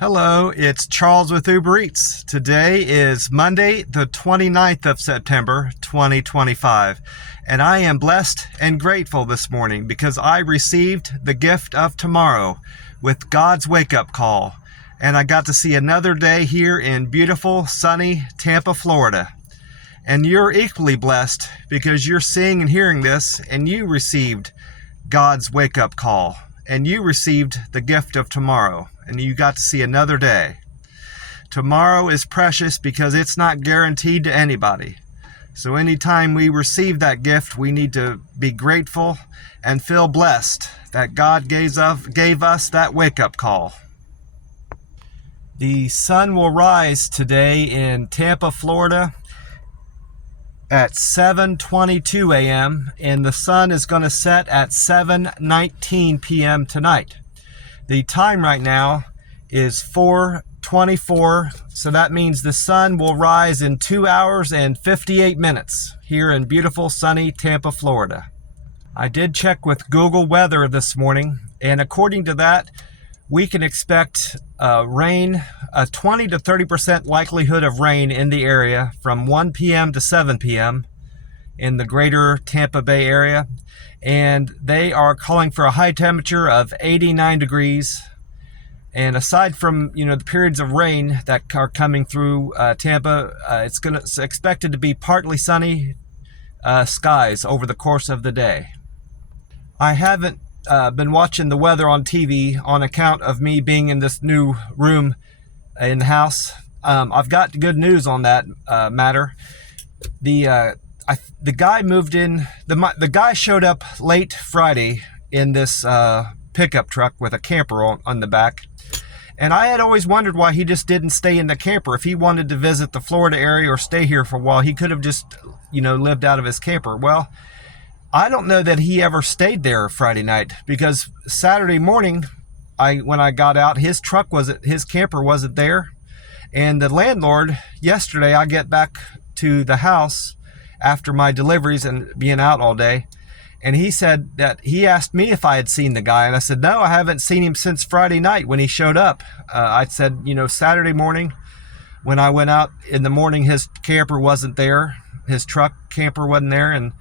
Hello, it's Charles with Uber Eats. Today is Monday, the 29th of September, 2025, and I am blessed and grateful this morning because I received the gift of tomorrow with God's wake-up call, and I got to see another day here in beautiful, sunny Tampa, Florida. And you're equally blessed because you're seeing and hearing this, and you received God's wake-up call, and you received the gift of tomorrow, and you got to see another day. Tomorrow is precious because it's not guaranteed to anybody. So anytime we receive that gift, we need to be grateful and feel blessed that God gave us that wake-up call. The sun will rise today in Tampa, Florida at 7:22 a.m. and the sun is going to set at 7:19 p.m. tonight. The time right now is 4:24, so that means the sun will rise in 2 hours and 58 minutes here in beautiful sunny Tampa, Florida. I did check with Google Weather this morning, and according to that, we can expect rain, a 20 to 30% likelihood of rain in the area from 1 p.m. to 7 p.m. in the greater Tampa Bay area. And they are calling for a high temperature of 89 degrees. And aside from, the periods of rain that are coming through Tampa, it's expected to be partly sunny skies over the course of the day. I haven't been watching the weather on TV on account of me being in this new room in the house. I've got good news on that matter. The guy moved in. The guy showed up late Friday in this pickup truck with a camper on the back, and I had always wondered why he just didn't stay in the camper. If he wanted to visit the Florida area or stay here for a while, he could have just lived out of his camper. Well, I don't know that he ever stayed there Friday night, because Saturday morning, when I got out, his camper wasn't there, and the landlord yesterday, I get back to the house after my deliveries and being out all day, and he said that he asked me if I had seen the guy, and I said no, I haven't seen him since Friday night when he showed up. I said Saturday morning when I went out in the morning, his camper wasn't there, his truck camper wasn't there, and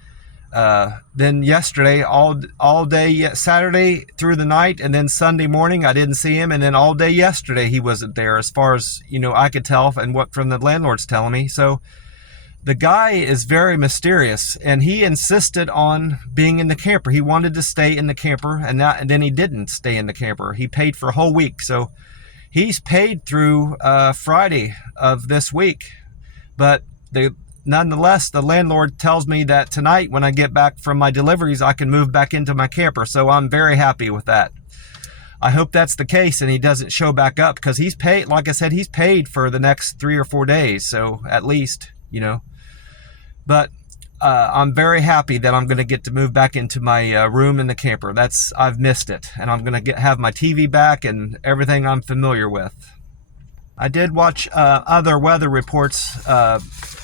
then yesterday, all day, Saturday through the night, and then Sunday morning, I didn't see him, and then all day yesterday, he wasn't there, as far as, I could tell, and what from the landlord's telling me. So the guy is very mysterious, and he insisted on being in the camper. He wanted to stay in the camper, and then he didn't stay in the camper. He paid for a whole week, so he's paid through Friday of this week, but nonetheless, the landlord tells me that tonight when I get back from my deliveries, I can move back into my camper. So I'm very happy with that. I hope that's the case and he doesn't show back up, because he's paid, like I said, he's paid for the next 3 or 4 days. So at least, But I'm very happy that I'm going to get to move back into my room in the camper. I've missed it. And I'm going to have my TV back and everything I'm familiar with. I did watch other weather reports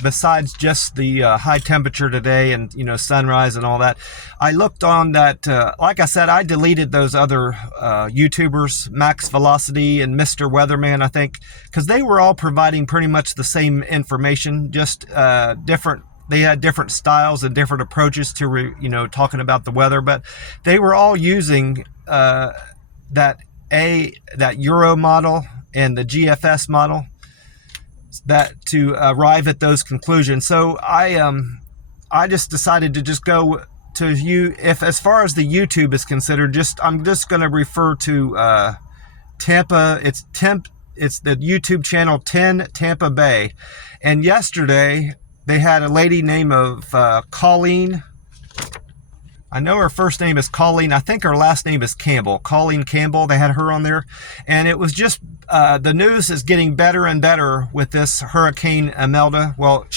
besides just the high temperature today and, sunrise and all that. I looked on that, like I said, I deleted those other YouTubers, Max Velocity and Mr. Weatherman, I think, because they were all providing pretty much the same information, just different. They had different styles and different approaches to, talking about the weather, but they were all using that Euro model and the GFS model that to arrive at those conclusions. So I just decided to just go to as far as the YouTube is considered, I'm just going to refer to Tampa. It's the YouTube channel 10 Tampa Bay, and yesterday they had a lady named Colleen. I know her first name is Colleen. I think her last name is Campbell. Colleen Campbell. They had her on there. And it was just, the news is getting better and better with this Hurricane Imelda. Well,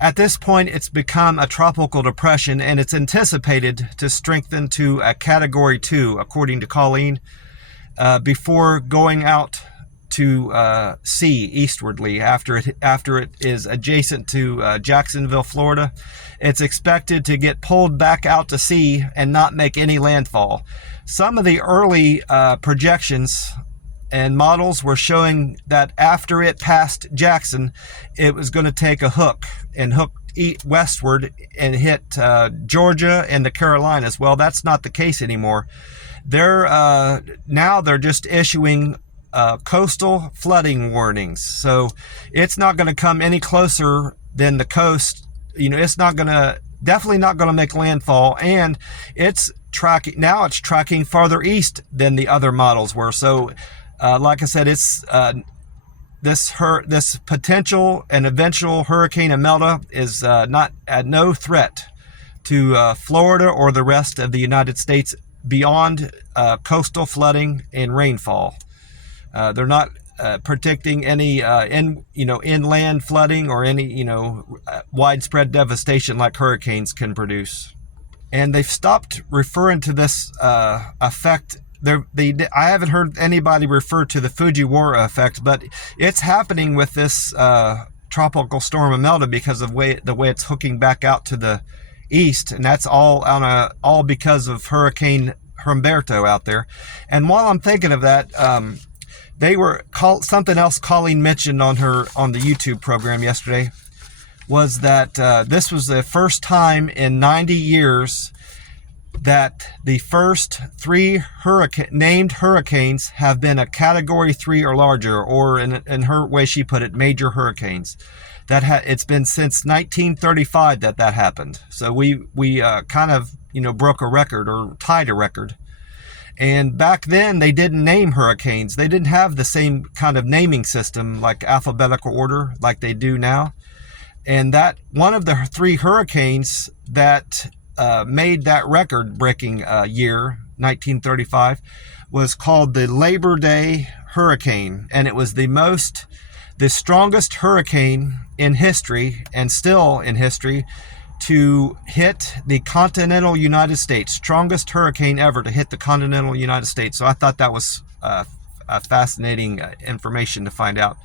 at this point, it's become a tropical depression, and it's anticipated to strengthen to a Category 2, according to Colleen, before going out to sea eastwardly after it is adjacent to Jacksonville, Florida. It's expected to get pulled back out to sea and not make any landfall. Some of the early projections and models were showing that after it passed Jackson, it was going to take a hook and hook westward and hit Georgia and the Carolinas. Well, that's not the case anymore. Now they're just issuing coastal flooding warnings. So it's not going to come any closer than the coast. It's definitely not going to make landfall, and it's tracking farther east than the other models were. So like I said, it's this potential and eventual Hurricane Imelda is not at no threat to Florida or the rest of the United States beyond coastal flooding and rainfall. They're not predicting any inland flooding or any widespread devastation like hurricanes can produce. And they've stopped referring to this effect. I haven't heard anybody refer to the Fujiwara effect, but it's happening with this tropical storm Imelda because of the way it's hooking back out to the east, and that's all because of Hurricane Humberto out there. And while I'm thinking of that, something else Colleen mentioned on the YouTube program yesterday was that this was the first time in 90 years that the first 3 named hurricanes have been a Category 3 or larger, or in her way she put it, major hurricanes. It's been since 1935 that happened. So we kind of broke a record or tied a record. And back then they didn't name hurricanes. They didn't have the same kind of naming system like alphabetical order like they do now. And that one of the 3 hurricanes that made that record-breaking year, 1935, was called the Labor Day Hurricane, and it was the strongest hurricane in history, and still in history, to hit the continental United States. Strongest hurricane ever to hit the continental United States. So I thought that was a fascinating information to find out.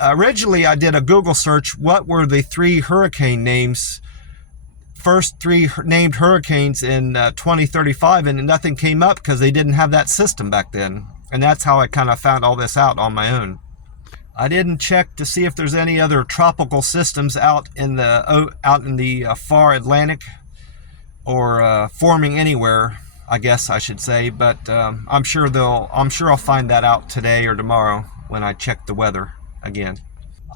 Originally, I did a Google search. What were the 3 hurricane names? First 3 named hurricanes in 2035, and nothing came up because they didn't have that system back then. And that's how I kind of found all this out on my own. I didn't check to see if there's any other tropical systems out in the far Atlantic or forming anywhere, I guess I should say. But I'm sure I'll find that out today or tomorrow when I check the weather again.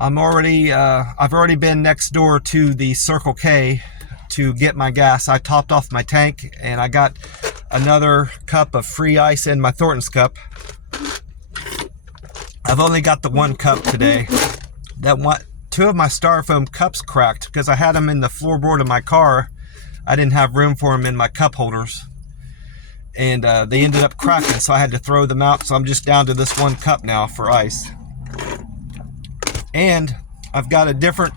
I've already been next door to the Circle K to get my gas. I topped off my tank and I got another cup of free ice in my Thornton's cup. I've only got the 1 cup today. 2 of my styrofoam cups cracked because I had them in the floorboard of my car. I didn't have room for them in my cup holders, and they ended up cracking, so I had to throw them out. So I'm just down to this 1 cup now for ice. And I've got a different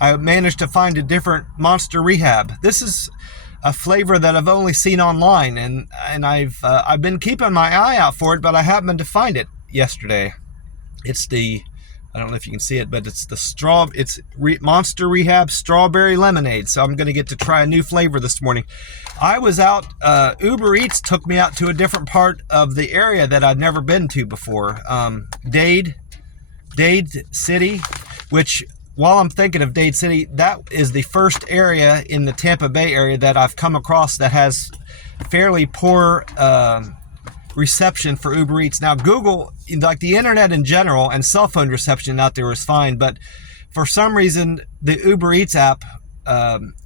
I managed to find a different Monster Rehab. This is a flavor that I've only seen online, and I've been keeping my eye out for it, but I happened to find it yesterday. It's I don't know if you can see it, but it's Monster Rehab Strawberry Lemonade. So I'm going to get to try a new flavor this morning. I was out, Uber Eats took me out to a different part of the area that I'd never been to before. Dade City, which, while I'm thinking of Dade City, that is the first area in the Tampa Bay area that I've come across that has fairly poor reception for Uber Eats. Now, Google, like the internet in general, and cell phone reception out there is fine, but for some reason, the Uber Eats app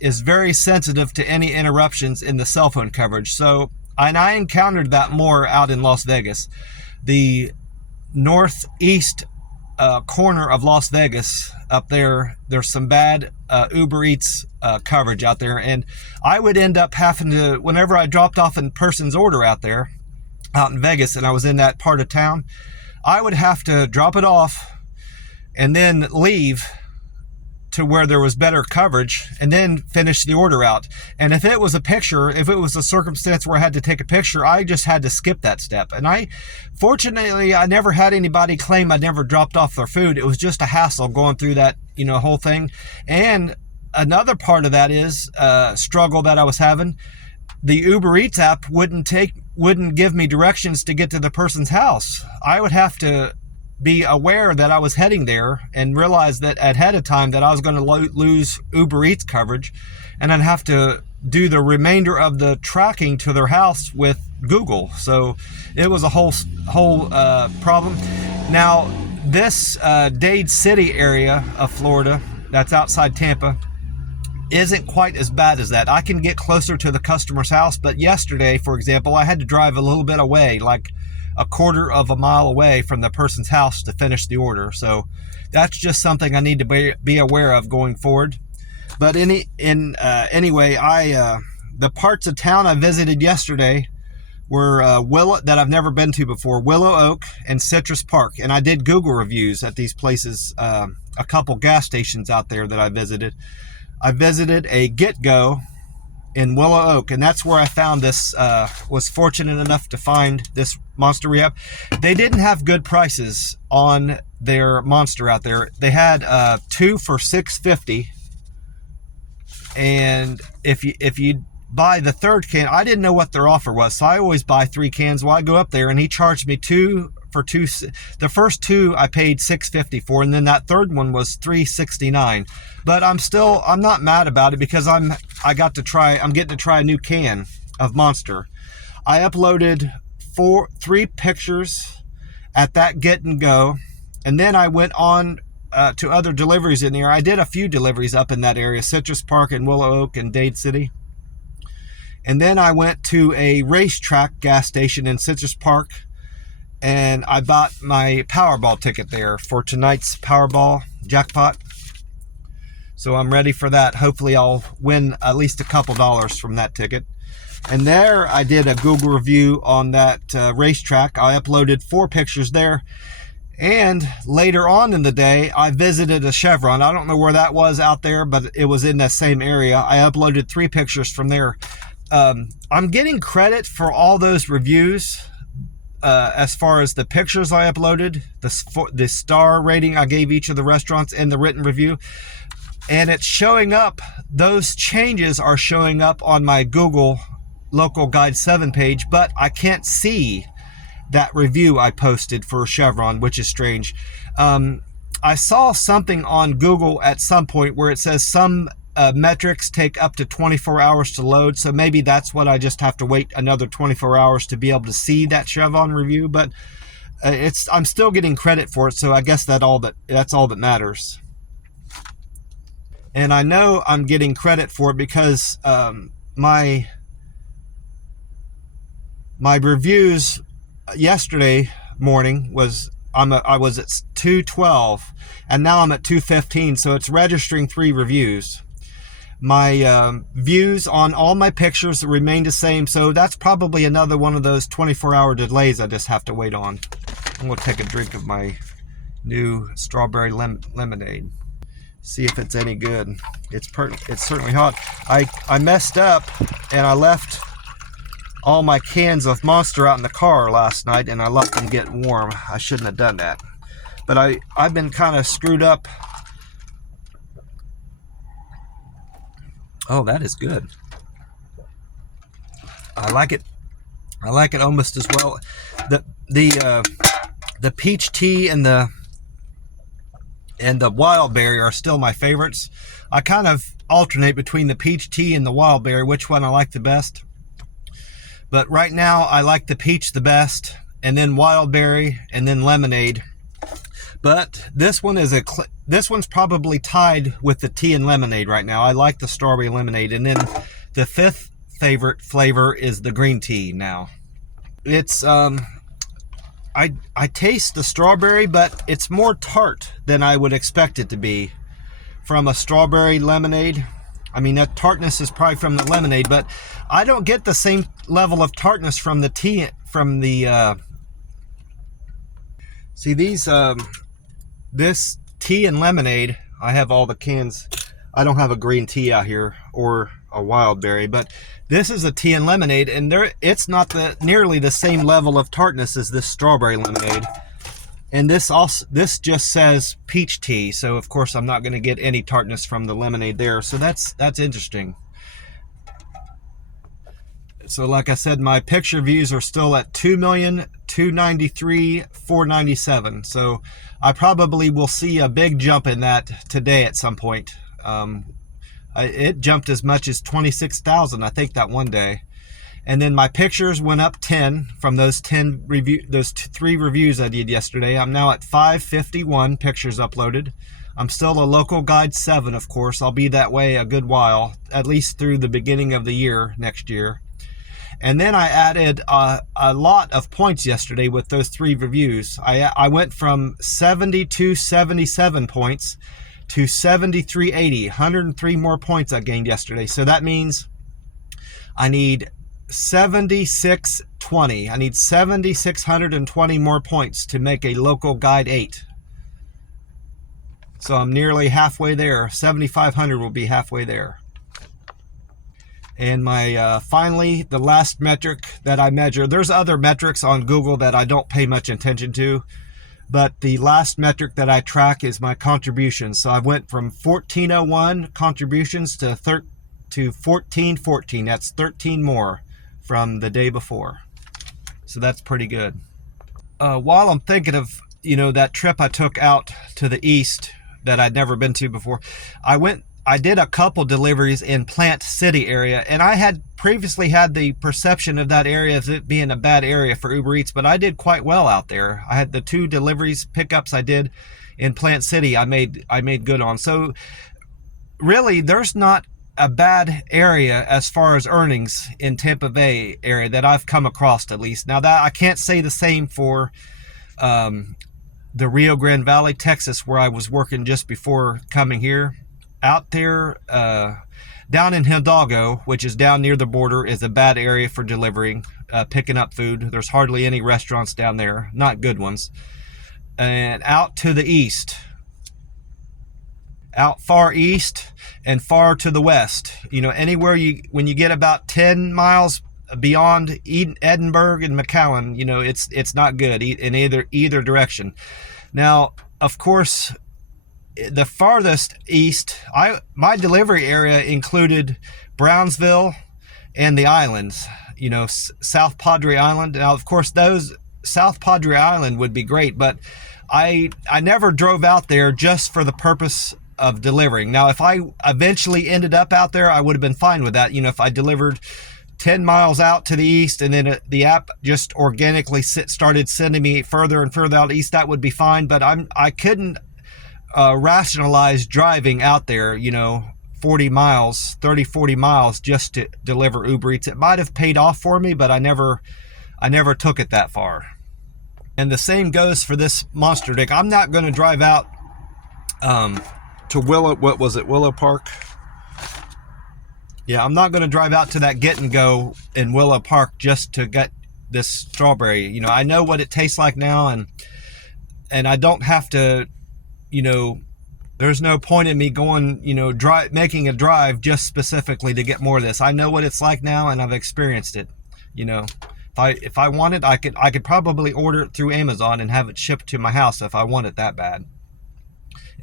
is very sensitive to any interruptions in the cell phone coverage. So, and I encountered that more out in Las Vegas. The northeast corner of Las Vegas up there, there's some bad Uber Eats coverage out there, and I would end up having to, whenever I dropped off a person's order out in Vegas, and I was in that part of town, I would have to drop it off and then leave to where there was better coverage and then finish the order out. And if it was a circumstance where I had to take a picture, I just had to skip that step. And fortunately, I never had anybody claim I never dropped off their food. It was just a hassle going through that, whole thing. And another part of that is struggle that I was having. the Uber Eats app wouldn't give me directions to get to the person's house. I would have to be aware that I was heading there and realize that ahead of time that I was going to lose Uber Eats coverage, and I'd have to do the remainder of the tracking to their house with Google. So it was a whole problem. Now, this Dade City area of Florida, that's outside Tampa, isn't quite as bad as that. I can get closer to the customer's house, but yesterday, for example, I had to drive a little bit away, like a quarter of a mile away from the person's house to finish the order. So that's just something I need to be aware of going forward. But anyway, the parts of town I visited yesterday were that I've never been to before, Willow Oak and Citrus Park. And I did Google reviews at these places, a couple gas stations out there that I visited. I visited a Get Go in Willow Oak, and that's where I found this, was fortunate enough to find this Monster Rehab. They didn't have good prices on their Monster out there. They had 2 for $6.50, and if you buy the third can, I didn't know what their offer was, so I always buy 3 cans. Well, I go up there and he charged me 2 for 2. The first 2 I paid $6.50 for, and then that third one was $3.69. But I'm not mad about it because I'm getting to try a new can of Monster. I uploaded 3 pictures at that Get and Go, and then I went on to other deliveries in there. I did a few deliveries up in that area, Citrus Park and Willow Oak and Dade City. And then I went to a racetrack gas station in Citrus Park, and I bought my Powerball ticket there for tonight's Powerball jackpot. So I'm ready for that. Hopefully I'll win at least a couple dollars from that ticket. And there I did a Google review on that racetrack. I uploaded 4 pictures there. And later on in the day, I visited a Chevron. I don't know where that was out there, but it was in that same area. I uploaded 3 pictures from there. I'm getting credit for all those reviews. As far as the pictures I uploaded, the star rating I gave each of the restaurants, and the written review. And it's showing up, those changes are showing up on my Google Local Guide 7 page, but I can't see that review I posted for Chevron, which is strange. I saw something on Google at some point where it says some metrics take up to 24 hours to load, so maybe that's what I just have to wait another 24 hours to be able to see that Chevron review. But I'm still getting credit for it, so I guess that's all that matters. And I know I'm getting credit for it because my reviews yesterday morning was I was at 212, and now I'm at 215, so it's registering 3 reviews. My views on all my pictures remain the same, so that's probably another one of those 24-hour delays I just have to wait on. I'm going to take a drink of my new strawberry lemonade. See if it's any good. It's certainly hot. I messed up and I left all my cans of Monster out in the car last night, and I let them get warm. I shouldn't have done that. But I've been kind of screwed up. Oh, that is good. I like it. I like it almost as well. The peach tea and the wild berry are still my favorites. I kind of alternate between the peach tea and the wild berry, which one I like the best. But right now I like the peach the best, and then wild berry, and then lemonade. But this one's probably tied with the tea and lemonade right now. I like the strawberry lemonade, and then the 5th favorite flavor is the green tea now. It's I taste the strawberry, but it's more tart than I would expect it to be from a strawberry lemonade. I mean, that tartness is probably from the lemonade, but I don't get the same level of tartness from the tea, from the see these this tea and lemonade. I have all the cans. I don't have a green tea out here or a wild berry, but this is a tea and lemonade, and it's not nearly the same level of tartness as this strawberry lemonade. And this just says peach tea, so of course I'm not going to get any tartness from the lemonade there. So that's interesting. So like I said, my picture views are still at 2,293,497. So I probably will see a big jump in that today at some point. It jumped as much as 26,000, I think, that one day. And then my pictures went up 10 from those 3 reviews I did yesterday. I'm now at 551 pictures uploaded. I'm still a local guide 7, of course. I'll be that way a good while, at least through the beginning of the year next year. And then I added a lot of points yesterday with those 3 reviews. I went from 7277 points to 7380, 103 more points I gained yesterday. So that means I need 7620. I need 7,620 more points to make a local guide 8. So I'm nearly halfway there. 7,500 will be halfway there. And my finally, the last metric that I measure, there's other metrics on Google that I don't pay much attention to, but the last metric that I track is my contributions. So I went from 1401 contributions to 1414. That's 13 more from the day before. So that's pretty good. While I'm thinking of, that trip I took out to the east that I'd never been to before, I did a couple deliveries in Plant City area, and I had previously had the perception of that area as it being a bad area for Uber Eats, but I did quite well out there. I had the 2 deliveries pickups I did in Plant City I made good on. So really, there's not a bad area as far as earnings in Tampa Bay area that I've come across, at least. Now, that I can't say the same for the Rio Grande Valley, Texas, where I was working just before coming here. Out there, down in Hidalgo, which is down near the border, is a bad area for delivering, picking up food. There's hardly any restaurants down there, not good ones. And out to the east, out far east and far to the west, anywhere when you get about 10 miles beyond Edinburgh and McAllen, it's not good in either direction. Now, of course, the farthest east, my delivery area included Brownsville and the islands, South Padre Island. Now, of course, those South Padre Island would be great, but I never drove out there just for the purpose of delivering. Now, if I eventually ended up out there, I would have been fine with that. If I delivered 10 miles out to the east and then the app just organically started sending me further and further out east, that would be fine. But I couldn't rationalize driving out there, 40 miles, 30, 40 miles just to deliver Uber Eats. It might have paid off for me, but I never took it that far. And the same goes for this monster dick. I'm not going to drive out to Willow Park? Yeah, I'm not going to drive out to that Get and Go in Willow Park just to get this strawberry. I know what it tastes like now, and I don't have to, there's no point in me going, making a drive just specifically to get more of this. I know what it's like now, and I've experienced it. If I wanted, I could probably order it through Amazon and have it shipped to my house if I want it that bad.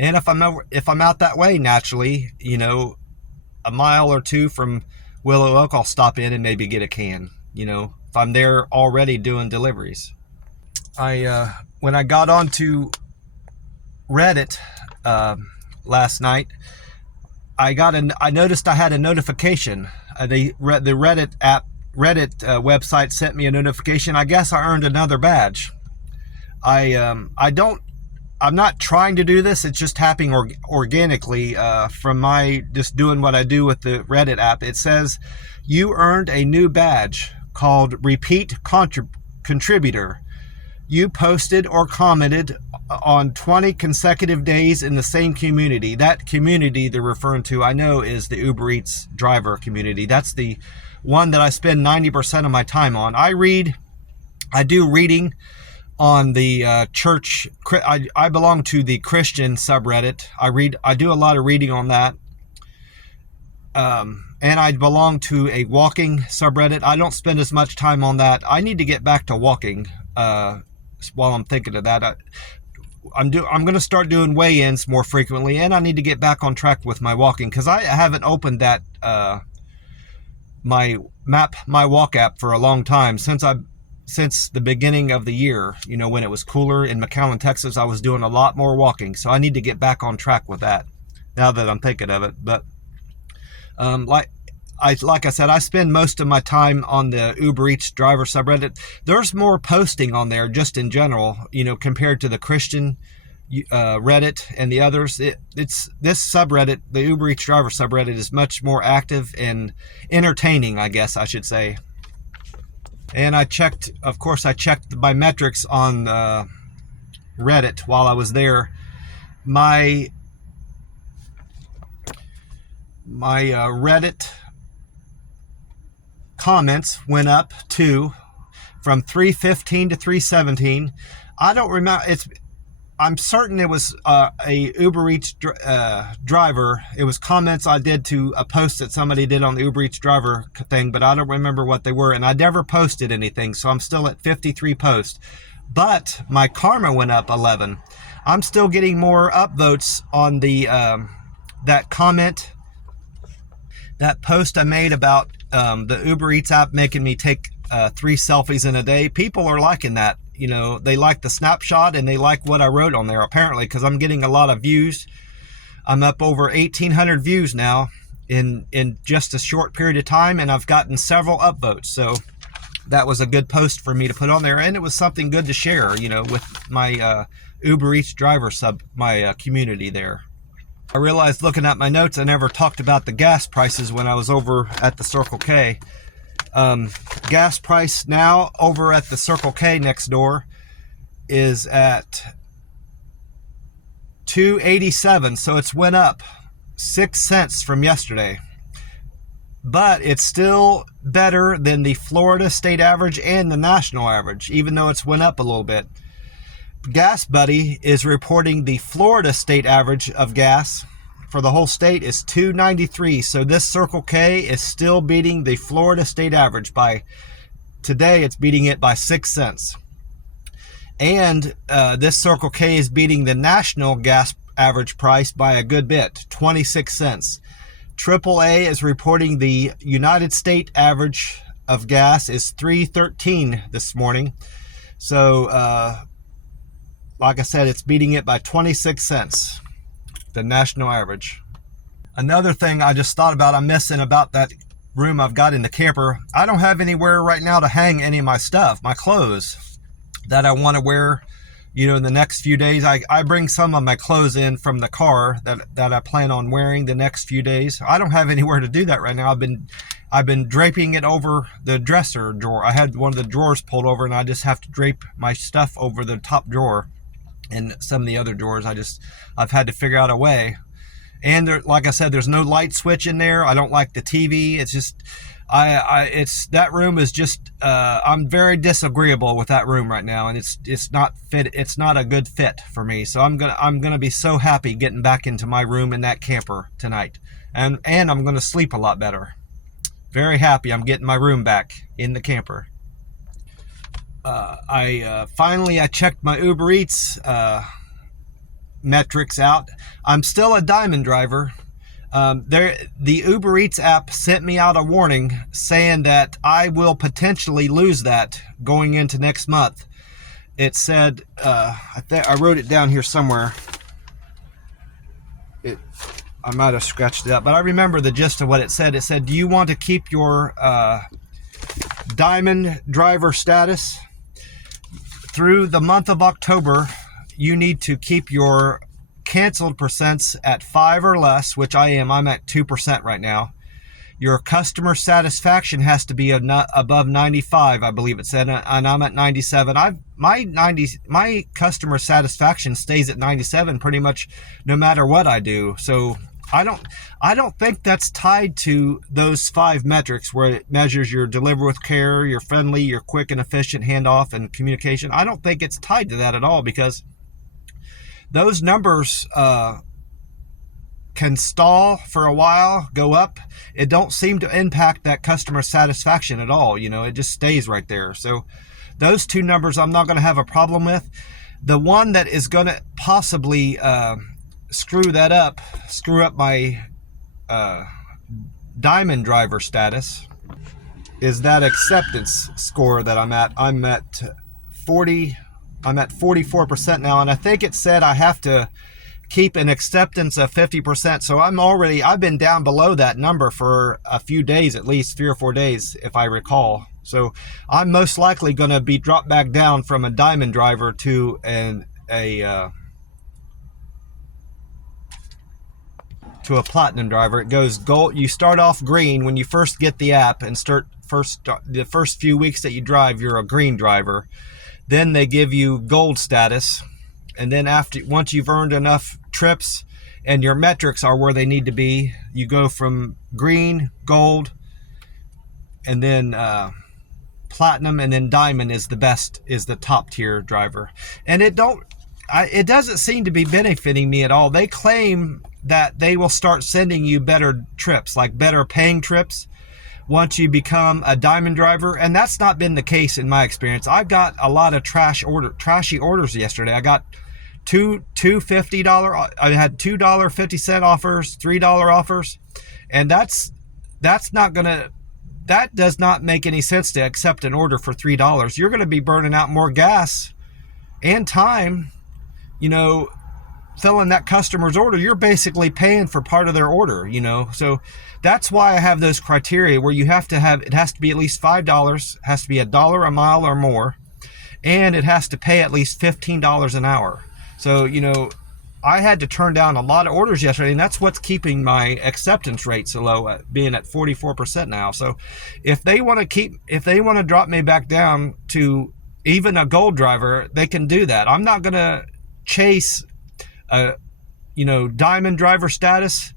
And if I'm out that way, naturally, a mile or 2 from Willow Oak, I'll stop in and maybe get a can. If I'm there already doing deliveries. When I got onto Reddit last night, I noticed I had a notification. The Reddit website sent me a notification. I guess I earned another badge. I'm not trying to do this. It's just happening organically from my just doing what I do with the Reddit app. It says you earned a new badge called Repeat Contributor. You posted or commented on 20 consecutive days in the same community. That community they're referring to, I know, is the Uber Eats driver community. That's the one that I spend 90% of my time on. I do reading on the church. I belong to the Christian subreddit. I do a lot of reading on that. And I belong to a walking subreddit. I don't spend as much time on that. I need to get back to walking while I'm thinking of that. I'm going to start doing weigh-ins more frequently, and I need to get back on track with my walking because I haven't opened that my walk app for a long time, since the beginning of the year. You know, when it was cooler in McAllen, Texas, I was doing a lot more walking, so I need to get back on track with that now that I'm thinking of it. But like I said, I spend most of my time on the Uber Eats driver subreddit. There's more posting on there just in general, you know, compared to the Christian Reddit and the others. It's this subreddit, the Uber Eats driver subreddit, is much more active and entertaining, I guess I should say. And I checked my metrics on Reddit while I was there. My Reddit comments went up from 315 to 317. I don't remember. I'm certain it was a Uber Eats driver. It was comments I did to a post that somebody did on the Uber Eats driver thing, but I don't remember what they were, and I never posted anything, so I'm still at 53 posts. But my karma went up 11. I'm still getting more upvotes on the that comment, that post I made about the Uber Eats app making me take 3 selfies in a day. People are liking that. You know, they like the snapshot and they like what I wrote on there, apparently, because I'm getting a lot of views. I'm up over 1,800 views now in just a short period of time, and I've gotten several upvotes. So that was a good post for me to put on there, and it was something good to share, you know, with my Uber Eats driver my community there. I realized looking at my notes, I never talked about the gas prices when I was over at the Circle K. Gas price now over at the Circle K next door is at $2.87, so it's went up 6 cents from yesterday, but it's still better than the Florida state average and the national average, even though it's went up a little bit. Gas Buddy is reporting the Florida state average of gas for the whole state is $2.93. So this Circle K is still beating the Florida state average by, today it's beating it by 6 cents. And this Circle K is beating the national gas average price by a good bit, 26 cents. AAA is reporting the United States average of gas is $3.13 this morning. So, like I said, it's beating it by 26 cents. The national average. Another thing I just thought about, I'm missing about that room I've got in the camper. I don't have anywhere right now to hang any of my stuff, my clothes that I want to wear, you know, in the next few days. I bring some of my clothes in from the car that I plan on wearing the next few days. I don't have anywhere to do that right now. I've been draping it over the dresser drawer. I had one of the drawers pulled over, and I just have to drape my stuff over the top drawer. And some of the other drawers, I've had to figure out a way. And there, like I said, there's no light switch in there. I don't like the TV. It's just, that room is just, I'm very disagreeable with that room right now, and it's not fit. It's not a good fit for me. So I'm gonna be so happy getting back into my room in that camper tonight, and I'm gonna sleep a lot better. Very happy I'm getting my room back in the camper. Finally I checked my Uber Eats metrics out. I'm still a diamond driver. The Uber Eats app sent me out a warning saying that I will potentially lose that going into next month. It said, I wrote it down here somewhere. I might have scratched it up, but I remember the gist of what it said. It said, do you want to keep your diamond driver status? Through the month of October, you need to keep your canceled percents at 5 or less, which I am. I'm at 2% right now. Your customer satisfaction has to be above 95, I believe it said, and I'm at 97. My customer satisfaction stays at 97 pretty much no matter what I do. So I don't think that's tied to those 5 metrics where it measures your deliver with care, your friendly, your quick and efficient handoff, and communication. I don't think it's tied to that at all, because those numbers can stall for a while, go up. It don't seem to impact that customer satisfaction at all. You know, it just stays right there. So those 2 numbers I'm not going to have a problem with. The one that is going to possibly screw up my diamond driver status is that acceptance score that I'm at. I'm at 44% now, and I think it said I have to keep an acceptance of 50%. So I've been down below that number for a few days, at least 3 or 4 days, if I recall. So I'm most likely going to be dropped back down from a diamond driver to a platinum driver. It goes gold. You start off green when you first get the app, and the first few weeks that you drive, you're a green driver. Then they give you gold status, and then once you've earned enough trips and your metrics are where they need to be, you go from green, gold, and then platinum, and then diamond is the top tier driver. And it doesn't seem to be benefiting me at all. They claim that they will start sending you better trips, like better paying trips, once you become a diamond driver, and that's not been the case in my experience. I got a lot of trashy orders yesterday. I got two $50. I had $2.50 offers, $3 offers, and that does not make any sense to accept an order for $3. You're going to be burning out more gas and time, filling that customer's order. You're basically paying for part of their order, so that's why I have those criteria where it has to be at least $5, has to be $1 a mile or more, and it has to pay at least $15 an hour. So I had to turn down a lot of orders yesterday, and that's what's keeping my acceptance rate so low, being at 44% now. So if they want to drop me back down to even a gold driver, they can do that. I'm not going to chase diamond driver status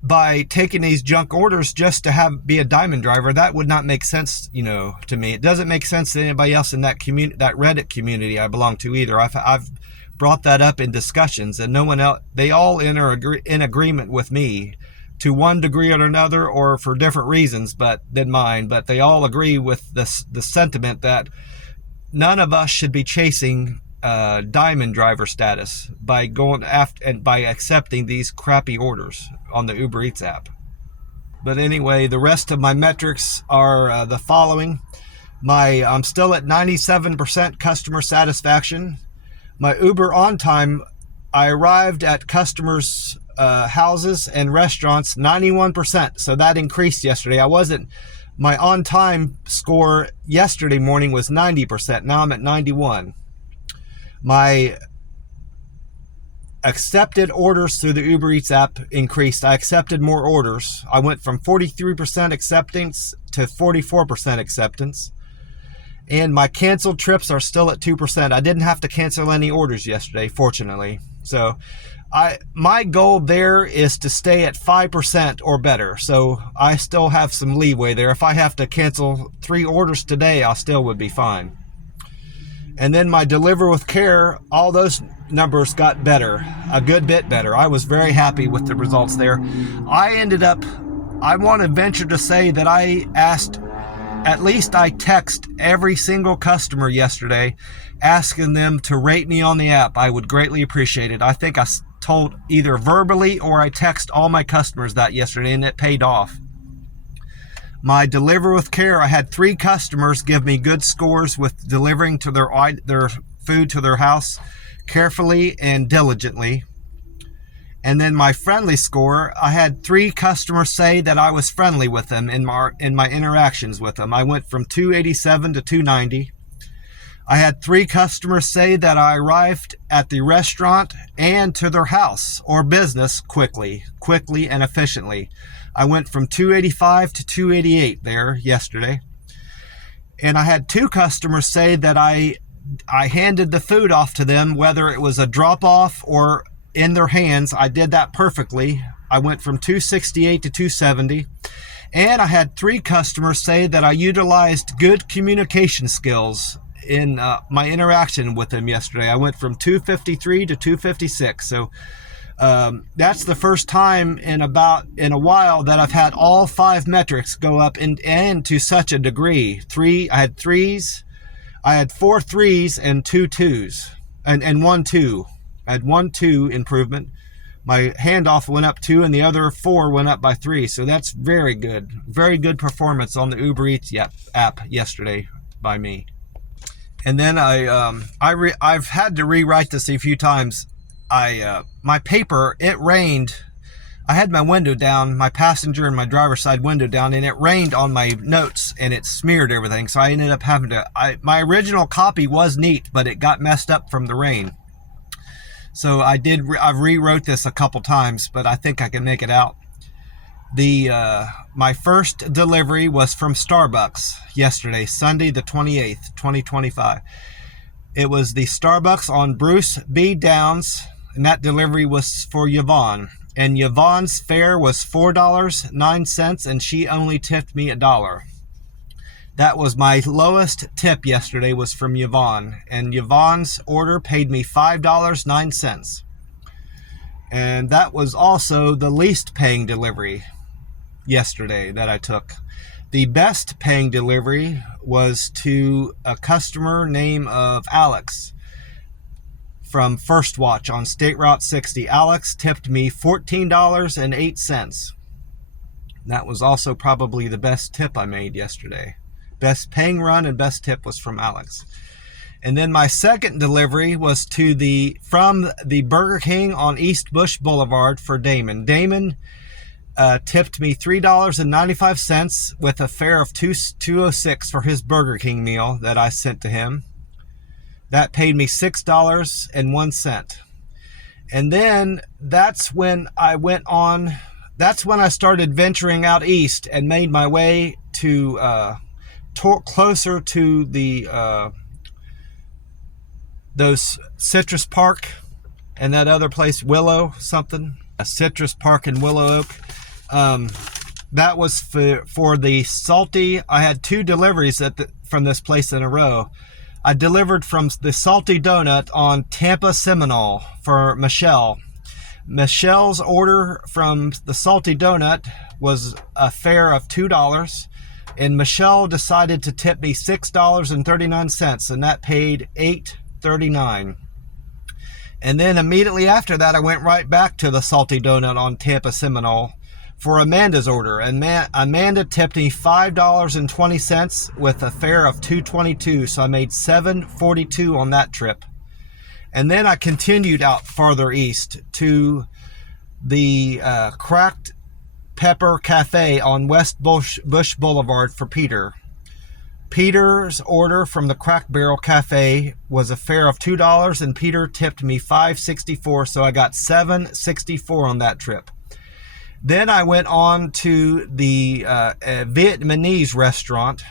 by taking these junk orders just to be a diamond driver. That would not make sense, to me. It doesn't make sense to anybody else in that Reddit community I belong to either. I've brought that up in discussions, and no one else. They all in agreement with me to one degree or another, or for different reasons, than mine. But they all agree with the sentiment that none of us should be chasing diamond driver status by going after and by accepting these crappy orders on the Uber Eats app. But anyway, the rest of my metrics are the following. I'm still at 97% customer satisfaction. My Uber on time, I arrived at customers' houses and restaurants 91%, so that increased yesterday. My on time score yesterday morning was 90%. Now I'm at 91. My accepted orders through the Uber Eats app increased. I accepted more orders. I went from 43% acceptance to 44% acceptance. And my canceled trips are still at 2%. I didn't have to cancel any orders yesterday, fortunately. So my goal there is to stay at 5% or better. So I still have some leeway there. If I have to cancel 3 orders today, I still would be fine. And then my deliver with care, all those numbers got better, a good bit better. I was very happy with the results there. I want to venture to say that I text every single customer yesterday asking them to rate me on the app. I would greatly appreciate it. I think I told either verbally or I text all my customers that yesterday, and it paid off. My deliver with care, I had 3 customers give me good scores with delivering to their food to their house carefully and diligently. And then my friendly score, I had 3 customers say that I was friendly with them in my interactions with them. I went from 287 to 290. I had 3 customers say that I arrived at the restaurant and to their house or business quickly and efficiently. I went from 285 to 288 there yesterday. And I had 2 customers say that I handed the food off to them, whether it was a drop off or in their hands. I did that perfectly. I went from 268 to 270. And I had 3 customers say that I utilized good communication skills in my interaction with them yesterday. I went from 253 to 256. So that's the first time in a while that I've had all 5 metrics go up and to such a degree. I had 3s, I had 4 3s and 2 2s, and 1 2. I had 1 2 improvement, My handoff went up 2 and the other 4 went up by 3. So that's very good. Very good performance on the Uber Eats app yesterday by me. And then I've had to rewrite this a few times. My paper, it rained. I had my window down, my passenger and my driver's side window down, and it rained on my notes and it smeared everything. So I ended up having to, my original copy was neat, but it got messed up from the rain. So I rewrote this a couple times, but I think I can make it out. My first delivery was from Starbucks yesterday, Sunday the 28th, 2025. It was the Starbucks on Bruce B. Downs, and that delivery was for Yvonne. And Yvonne's fare was $4.09, and she only tipped me $1. That was my lowest tip yesterday, was from Yvonne. And Yvonne's order paid me $5.09. And that was also the least paying delivery yesterday that I took. The best paying delivery was to a customer named of Alex from First Watch on State Route 60. Alex tipped me $14.08. That was also probably the best tip I made yesterday. Best paying run and best tip was from Alex. And then my second delivery was from the Burger King on East Bush Boulevard for Damon. Damon tipped me $3.95 with a fare of $2.06 for his Burger King meal that I sent to him. That paid me $6.01. And then that's when I started venturing out east and made my way to closer to the those Citrus Park and that other place, Willow something, Citrus Park and Willow Oak. That was for the salty. I had 2 deliveries from this place in a row. I delivered from the Salty Donut on Tampa Seminole for Michelle. Michelle's order from the Salty Donut was a fare of $2, and Michelle decided to tip me $6.39, and that paid $8.39. And then immediately after that, I went right back to the Salty Donut on Tampa Seminole for Amanda's order. And Amanda tipped me $5.20 with a fare of $2.22, so I made $7.42 on that trip. And then I continued out farther east to the Cracked Pepper Cafe on West Bush Boulevard for Peter. Peter's order from the Crack Barrel Cafe was a fare of $2, and Peter tipped me $5.64, so I got $7.64 on that trip. Then I went on to the Vietnamese restaurant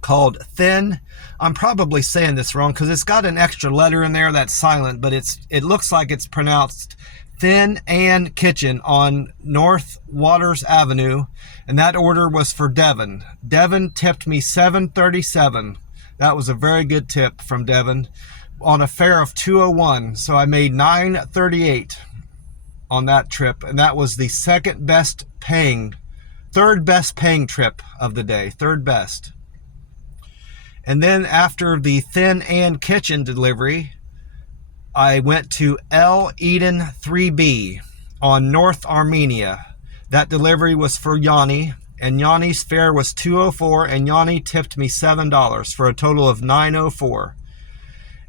called Thin. I'm probably saying this wrong because it's got an extra letter in there that's silent, but it looks like it's pronounced Thin Ann Kitchen on North Waters Avenue, and that order was for Devin. Devin tipped me $7.37. That was a very good tip from Devin on a fare of $2.01, so I made $9.38 on that trip, and that was the third best paying trip of the day, third best. And then after the Thin Ann Kitchen delivery, I went to El Eden 3B on North Armenia. That delivery was for Yanni, and Yanni's fare was $2.04, and Yanni tipped me $7 for a total of $9.04.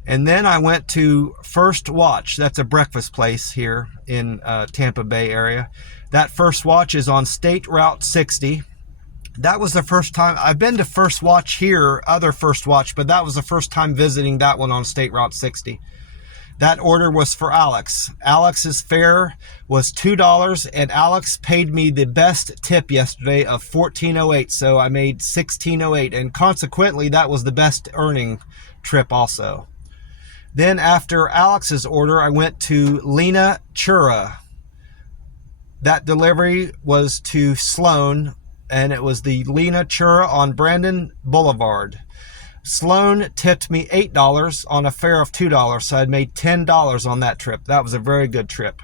And then I went to First Watch. That's a breakfast place here in Tampa Bay area. That First Watch is on State Route 60. That was the first time I've been to First Watch here, other First Watch, but that was the first time visiting that one on State Route 60. That order was for Alex. Alex's fare was $2, and Alex paid me the best tip yesterday of $14.08, so I made $16.08, and consequently, that was the best earning trip also. Then after Alex's order, I went to Lena Chura. That delivery was to Sloan, and it was the Lena Chura on Brandon Boulevard. Sloan tipped me $8 on a fare of $2, so I made $10 on that trip. That was a very good trip.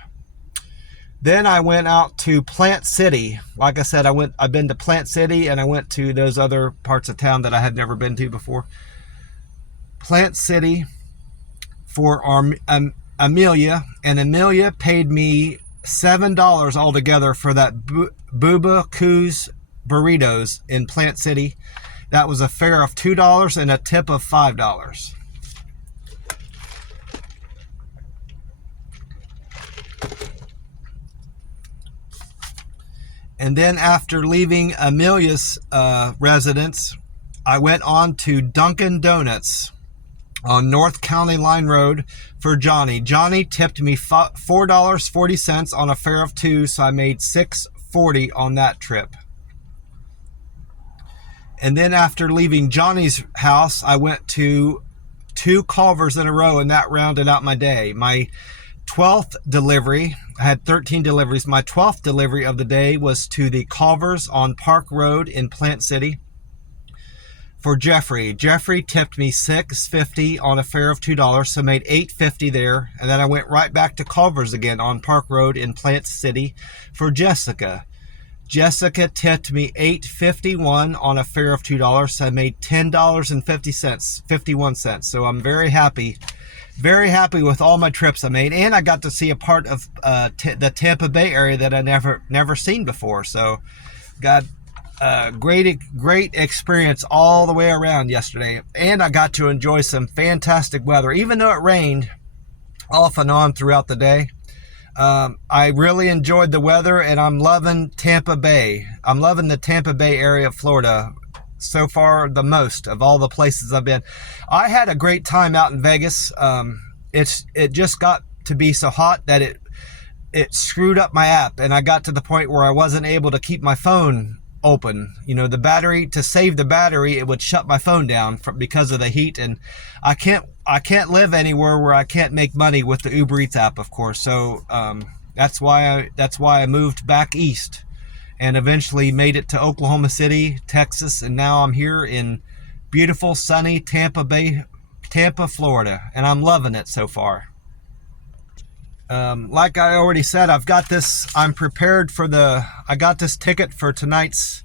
Then I went out to Plant City. Like I said, I've been to Plant City, and I went to those other parts of town that I had never been to before. Plant City for Amelia, and Amelia paid me $7 altogether for that Booba Coos burritos in Plant City. That was a fare of $2 and a tip of $5. And then after leaving Amelia's residence, I went on to Dunkin' Donuts on North County Line Road for Johnny. Johnny tipped me $4.40 on a fare of $2, so I made $6.40 on that trip. And then after leaving Johnny's house, I went to 2 Culvers in a row, and that rounded out my day. My 12th delivery, I had 13 deliveries. My 12th delivery of the day was to the Culvers on Park Road in Plant City for Jeffrey. Jeffrey tipped me $6.50 on a fare of $2, so made $8.50 there. And then I went right back to Culvers again on Park Road in Plant City for Jessica. Jessica tipped me $8.51 on a fare of $2, so I made $10.51. So I'm very happy with all my trips I made, and I got to see a part of the Tampa Bay area that I never seen before. So got great experience all the way around yesterday, and I got to enjoy some fantastic weather, even though it rained off and on throughout the day. I really enjoyed the weather, and I'm loving Tampa Bay. I'm loving the Tampa Bay area of Florida so far, the most of all the places I've been. I had a great time out in Vegas. It just got to be so hot that it screwed up my app, and I got to the point where I wasn't able to keep my phone open. You know, the battery, to save the battery, it would shut my phone down because of the heat, and I can't live anywhere where I can't make money with the Uber Eats app, of course. So that's why I moved back east and eventually made it to Oklahoma City, Texas, and now I'm here in beautiful, sunny Tampa, Florida, and I'm loving it so far. Like I already said, I've got this. I'm prepared for I got this ticket for tonight's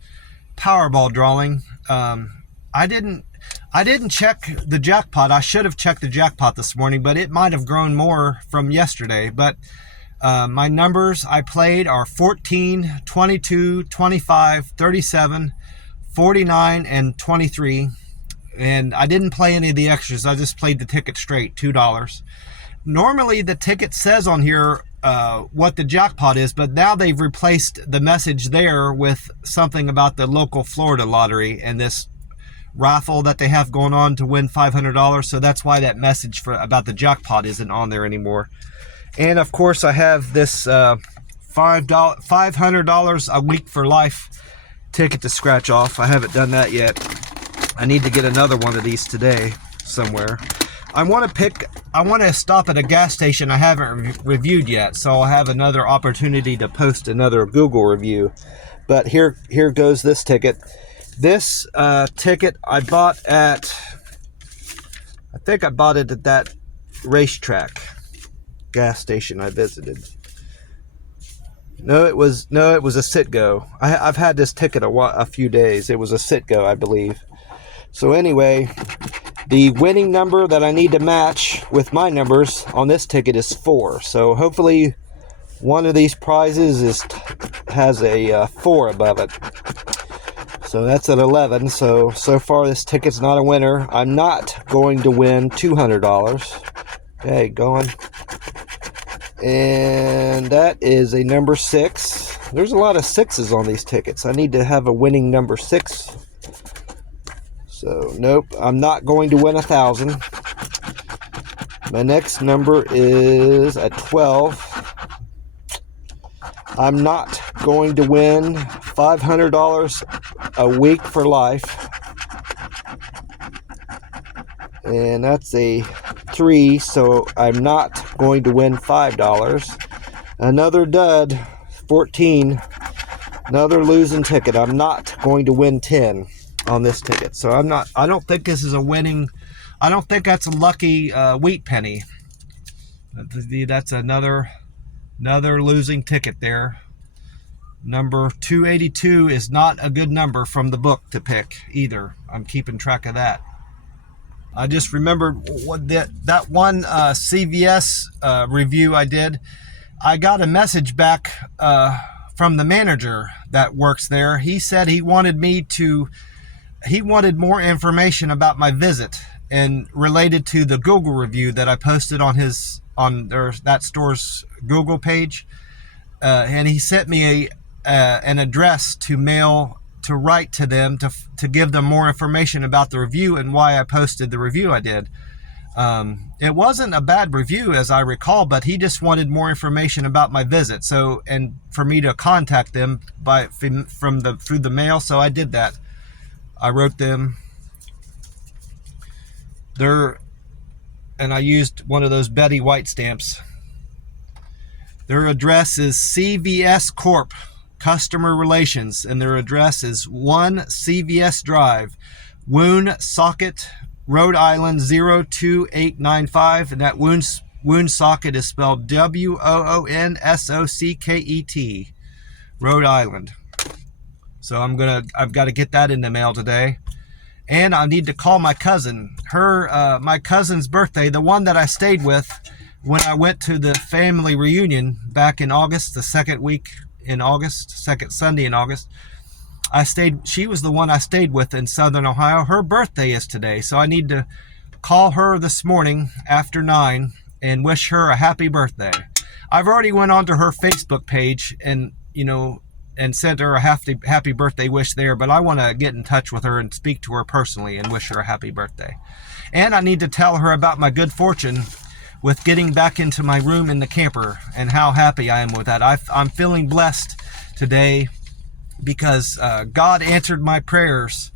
Powerball drawing. I didn't check the jackpot. I should have checked the jackpot this morning, but it might have grown more from yesterday. But my numbers I played are 14, 22, 25, 37, 49, and 23. And I didn't play any of the extras. I just played the ticket straight, $2. Normally the ticket says on here what the jackpot is, but now they've replaced the message there with something about the local Florida lottery and this raffle that they have going on to win $500. So that's why that message about the jackpot isn't on there anymore. And of course I have this $500 a week for life ticket to scratch off. I haven't done that yet. I need to get another one of these today somewhere. I want to stop at a gas station I haven't reviewed yet, so I'll have another opportunity to post another Google review. But here goes this ticket. This ticket I bought I think I bought it at that racetrack gas station I visited. No, it was a Citgo. I've had this ticket a few days. It was a Citgo, I believe. So anyway, the winning number that I need to match with my numbers on this ticket is 4. So hopefully one of these prizes has a 4 above it. So that's at 11. So far this ticket's not a winner. I'm not going to win $200. Okay, going. And that is a number 6. There's a lot of 6s on these tickets. I need to have a winning number 6. So, nope, I'm not going to win 1,000. My next number is at 12. I'm not going to win $500 a week for life. And that's a 3, so I'm not going to win $5. Another dud, 14. Another losing ticket. I'm not going to win 10 on this ticket. So I don't think this is a winning. I don't think that's a lucky wheat penny. That's another losing ticket there. Number 282 is not a good number from the book to pick either. I'm keeping track of that. I just remembered what that one CVS review I did. I got a message back from the manager that works there. He said he wanted more information about my visit and related to the Google review that I posted on that store's Google page. And he sent me an address to write to them to give them more information about the review and why I posted the review I did. It wasn't a bad review as I recall, but he just wanted more information about my visit. So, and for me to contact them through the mail. So I did that. I wrote them and I used one of those Betty White stamps. Their address is CVS Corp. Customer Relations, and their address is 1 CVS Drive, Woonsocket, Rhode Island 02895, and that Woonsocket is spelled Woonsocket, Rhode Island. So I've got to get that in the mail today, and I need to call my cousin. My cousin's birthday, the one that I stayed with when I went to the family reunion back in August, the second Sunday in August. She was the one I stayed with in Southern Ohio. Her birthday is today, so I need to call her this morning after 9 and wish her a happy birthday. I've already went onto her Facebook page and sent her a happy birthday wish there, but I want to get in touch with her and speak to her personally and wish her a happy birthday. And I need to tell her about my good fortune with getting back into my room in the camper and how happy I am with that. I'm feeling blessed today because God answered my prayers.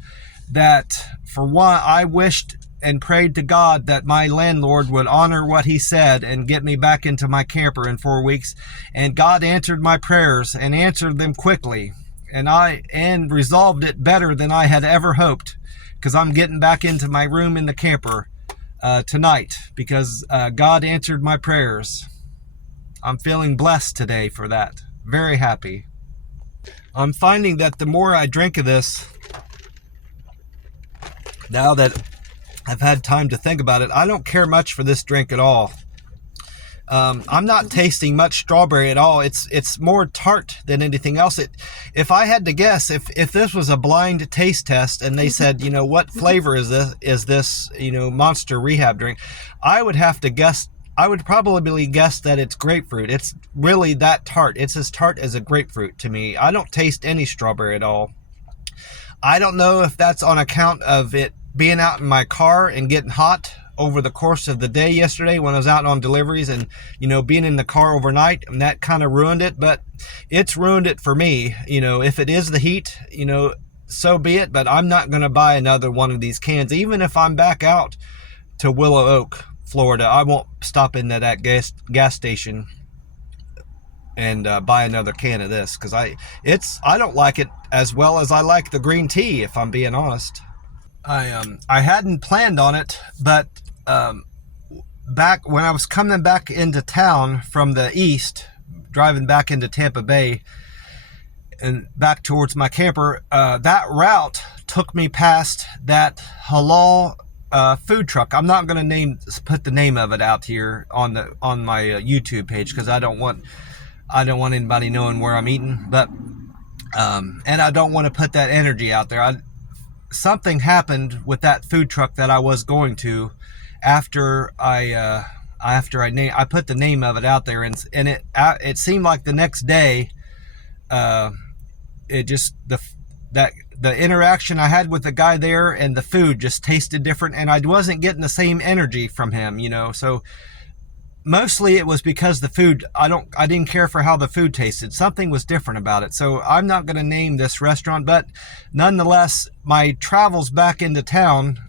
That, for one, I wished and prayed to God that my landlord would honor what he said and get me back into my camper in 4 weeks. And God answered my prayers and answered them quickly. And resolved it better than I had ever hoped, because I'm getting back into my room in the camper tonight because God answered my prayers. I'm feeling blessed today for that. Very happy. I'm finding that the more I drink of this, now that I've had time to think about it, I don't care much for this drink at all. I'm not tasting much strawberry at all. It's more tart than anything else. If I had to guess, if this was a blind taste test and they said, what flavor is this, Monster Rehab drink, I would have to guess. I would probably guess that it's grapefruit. It's really that tart. It's as tart as a grapefruit to me. I don't taste any strawberry at all. I don't know if that's on account of it being out in my car and getting hot over the course of the day yesterday when I was out on deliveries and, being in the car overnight, and that kind of ruined it, but it's ruined it for me. If it is the heat, so be it, but I'm not going to buy another one of these cans. Even if I'm back out to Willow Oak, Florida, I won't stop in that gas station and buy another can of this, because I don't like it as well as I like the green tea, if I'm being honest. I hadn't planned on it, but back when I was coming back into town from the east, driving back into Tampa Bay and back towards my camper, that route took me past that halal food truck. I'm not going to put the name of it out here on my YouTube page, because I don't want anybody knowing where I'm eating, but and I don't want to put that energy out there. Something happened with that food truck that I was going to after I put the name of it out there, and it seemed like the next day, the interaction I had with the guy there and the food just tasted different, and I wasn't getting the same energy from him, so mostly it was because the food, I didn't care for how the food tasted. Something was different about it. So I'm not going to name this restaurant, but nonetheless, my travels back into town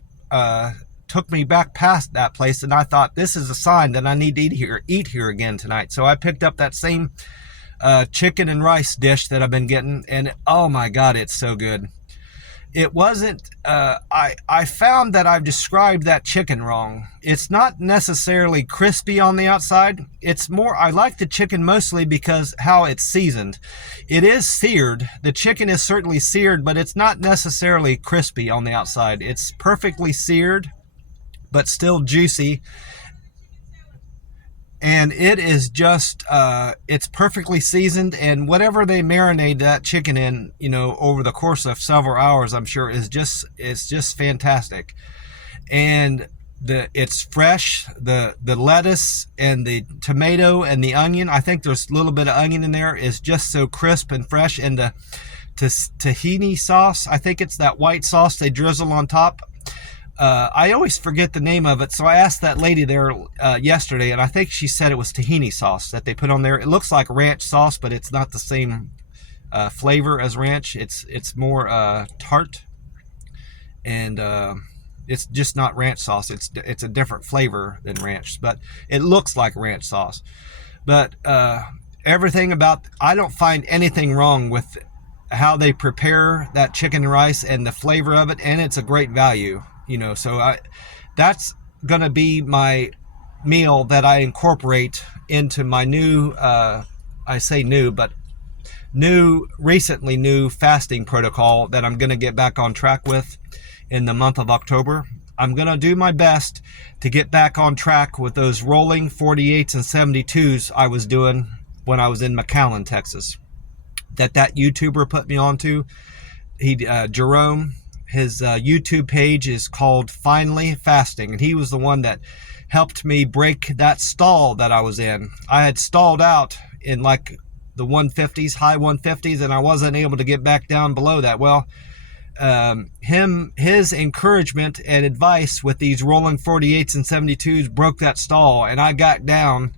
took me back past that place, and I thought, this is a sign that I need to eat here again tonight. So I picked up that same chicken and rice dish that I've been getting, and oh my God, it's so good. It wasn't, I found that I've described that chicken wrong. It's not necessarily crispy on the outside. It's more, I like the chicken mostly because how it's seasoned. It is seared. The chicken is certainly seared, but it's not necessarily crispy on the outside. It's perfectly seared. but still juicy. And it is just, it's perfectly seasoned, and whatever they marinate that chicken in, you know, over the course of several hours, I'm sure it's just fantastic. And it's fresh, the lettuce and the tomato and the onion, I think there's a little bit of onion in there, is just so crisp and fresh. And the tahini sauce, I think it's that white sauce they drizzle on top. I always forget the name of it, so I asked that lady there yesterday, and I think she said it was tahini sauce that they put on there. It looks like ranch sauce, but it's not the same flavor as ranch. It's more tart, and it's just not ranch sauce. It's a different flavor than ranch, but it looks like ranch sauce. But everything about, I don't find anything wrong with how they prepare that chicken and rice and the flavor of it, and it's a great value. You know, so that's gonna be my meal that I incorporate into my new, I say new, but recently new fasting protocol that I'm gonna get back on track with in the month of October. I'm gonna do my best to get back on track with those rolling 48s and 72s I was doing when I was in McAllen, Texas. That YouTuber put me onto. Jerome. His YouTube page is called Finally Fasting, and he was the one that helped me break that stall that I was in. I had stalled out in like the 150s, high 150s, and I wasn't able to get back down below that. Well, his encouragement and advice with these rolling 48s and 72s broke that stall, and I got down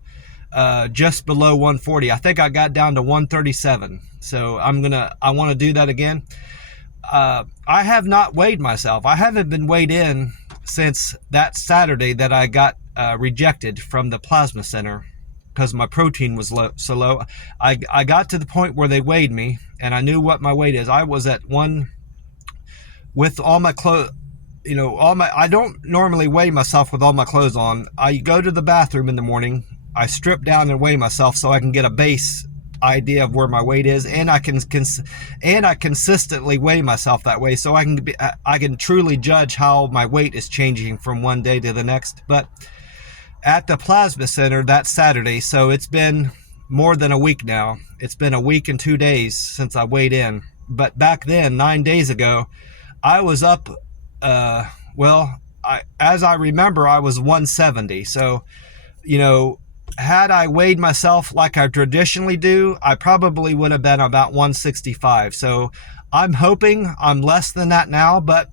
just below 140. I think I got down to 137. So I want to do that again. I have not weighed myself. I haven't been weighed in since that Saturday that I got rejected from the plasma center because my protein was so low. I got to the point where they weighed me, and I knew what my weight is. I was at one with all my clothes. You know, I don't normally weigh myself with all my clothes on. I go to the bathroom in the morning. I strip down and weigh myself so I can get a base idea of where my weight is, and I consistently weigh myself that way, so I can truly judge how my weight is changing from one day to the next. But at the plasma center that Saturday, so it's been more than a week now. It's been a week and 2 days since I weighed in. But back then, 9 days ago, I was up. As I remember, I was 170. So, you know, had I weighed myself like I traditionally do, I probably would have been about 165. So I'm hoping I'm less than that now, but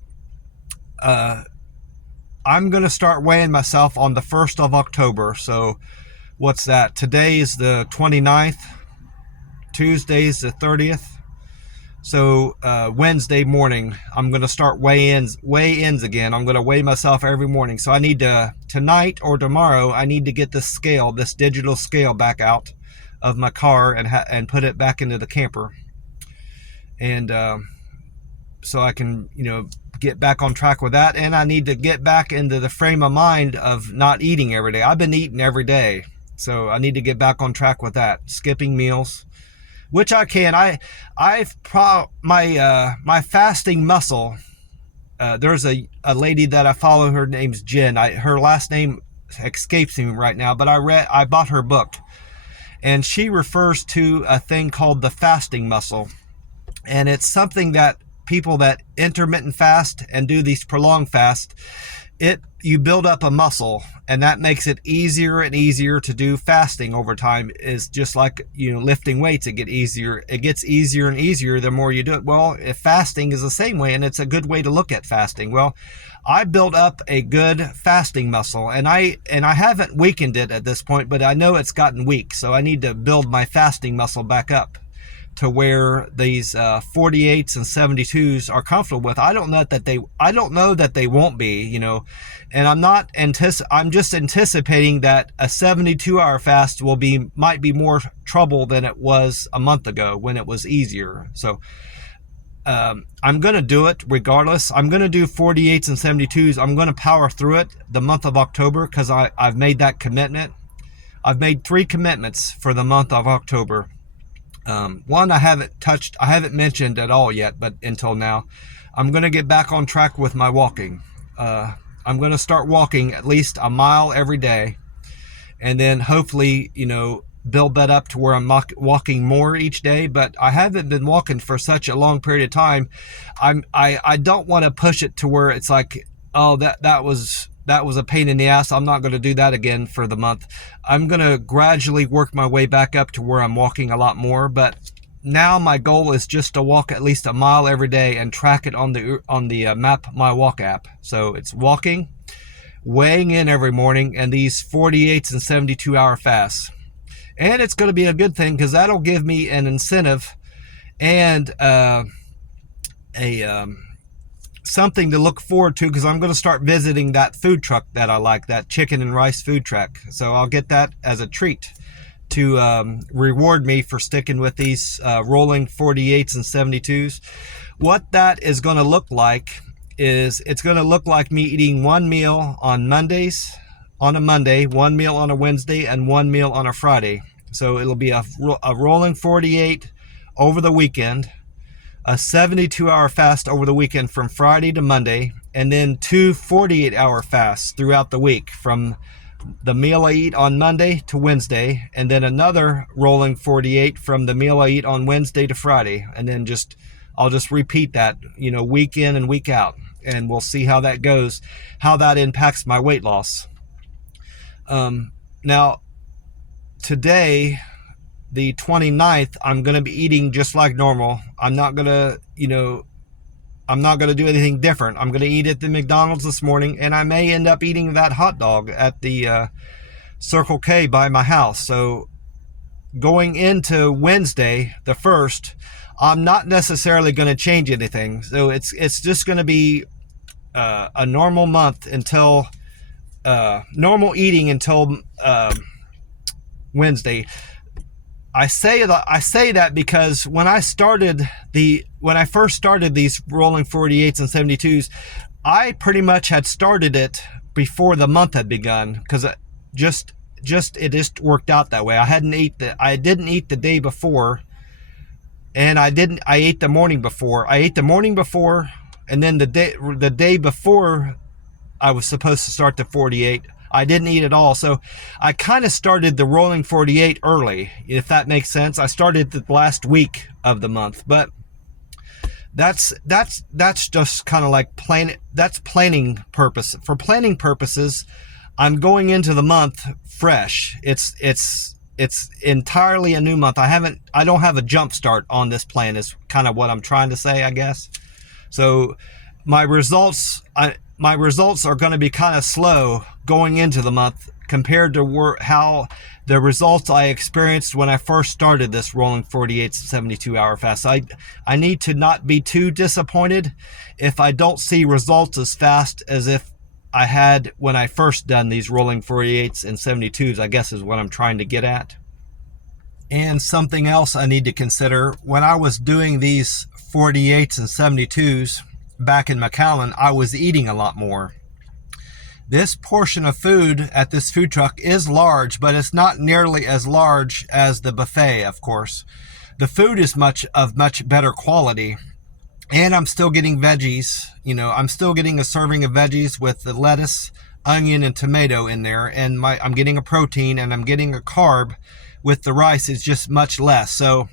I'm going to start weighing myself on the 1st of October. So what's that? Today is the 29th. Tuesday is the 30th. So Wednesday morning, I'm going to start weigh-ins again. I'm going to weigh myself every morning. So I need to, tonight or tomorrow, I need to get this digital scale back out of my car and put it back into the camper. And so I can, you know, get back on track with that. And I need to get back into the frame of mind of not eating every day. I've been eating every day. So I need to get back on track with that. Skipping meals. Which I can. My fasting muscle. There's a lady that I follow. Her name's Jen. Her last name escapes me right now, but I bought her book, and she refers to a thing called the fasting muscle, and it's something that people that intermittent fast and do these prolonged fasts, you build up a muscle, and that makes it easier and easier to do fasting over time. Is just like, you know, lifting weights. It gets easier and easier the more you do it. Well, if fasting is the same way, and it's a good way to look at fasting. Well, I built up a good fasting muscle, and I haven't weakened it at this point, but I know it's gotten weak, so I need to build my fasting muscle back up to where these 48s and 72s are comfortable with. I don't know that they won't be, you know, and I'm just anticipating that a 72-hour fast might be more trouble than it was a month ago when it was easier. So I'm going to do it regardless. I'm going to do 48s and 72s. I'm going to power through it the month of October because I've made that commitment. I've made 3 commitments for the month of October. One I haven't mentioned at all yet, but until now, I'm going to get back on track with my walking. I'm going to start walking at least a mile every day, and then hopefully, build that up to where I'm walking more each day. But I haven't been walking for such a long period of time. I don't want to push it to where it's like, oh, that was a pain in the ass. I'm not going to do that again for the month. I'm going to gradually work my way back up to where I'm walking a lot more. But now my goal is just to walk at least a mile every day and track it on the Map My Walk app. So it's walking, weighing in every morning, and these 48 and 72 hour fasts. And it's going to be a good thing because that'll give me an incentive and something to look forward to, because I'm going to start visiting that food truck that I like, that chicken and rice food truck. So I'll get that as a treat to reward me for sticking with these rolling 48s and 72s. What that is going to look like is it's going to look like me eating one meal on Mondays, on a Monday, one meal on a Wednesday, and one meal on a Friday. So it'll be a rolling 48 over the weekend, a 72-hour fast over the weekend from Friday to Monday, and then two 48-hour fasts throughout the week from the meal I eat on Monday to Wednesday, and then another rolling 48 from the meal I eat on Wednesday to Friday. And then I'll just repeat that, week in and week out, and we'll see how that goes, how that impacts my weight loss. Now, today, the 29th, I'm going to be eating just like normal. I'm not going to do anything different. I'm going to eat at the McDonald's this morning, and I may end up eating that hot dog at the Circle K by my house. So going into Wednesday, the 1st, I'm not necessarily going to change anything. So it's just going to be a normal month until normal eating until Wednesday. I say that because when I first started these rolling 48s and 72s, I pretty much had started it before the month had begun, because it just worked out that way. I didn't eat the day before, and I ate the morning before. I ate the morning before, and then the day before I was supposed to start the 48, I didn't eat at all. So I kind of started the rolling 48 early, if that makes sense. I started the last week of the month, but that's just kind of like planning purpose. For planning purposes, I'm going into the month fresh. It's entirely a new month. I don't have a jump start on this plan, is kind of what I'm trying to say, I guess. So my results are going to be kind of slow going into the month compared to how the results I experienced when I first started this rolling 48 72-hour fast. I need to not be too disappointed if I don't see results as fast as if I had when I first done these rolling 48s and 72s, I guess is what I'm trying to get at. And something else I need to consider, when I was doing these 48s and 72s back in McAllen, I was eating a lot more. This portion of food at this food truck is large, but it's not nearly as large as the buffet, of course. The food is much better quality, and I'm still getting veggies. I'm still getting a serving of veggies with the lettuce, onion, and tomato in there, and I'm getting a protein, and I'm getting a carb with the rice. Is just much less. So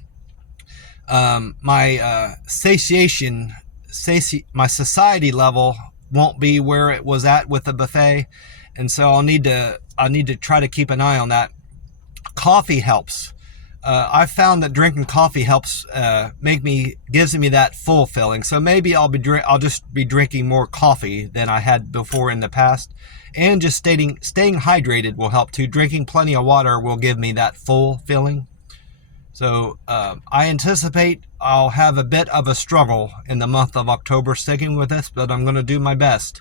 my my satiety level won't be where it was at with the buffet, and so I need to try to keep an eye on that. Coffee helps. I've found that drinking coffee helps gives me that full filling. So maybe I'll just be drinking more coffee than I had before in the past, and just staying hydrated will help too. Drinking plenty of water will give me that full filling. So I anticipate I'll have a bit of a struggle in the month of October sticking with this, but I'm going to do my best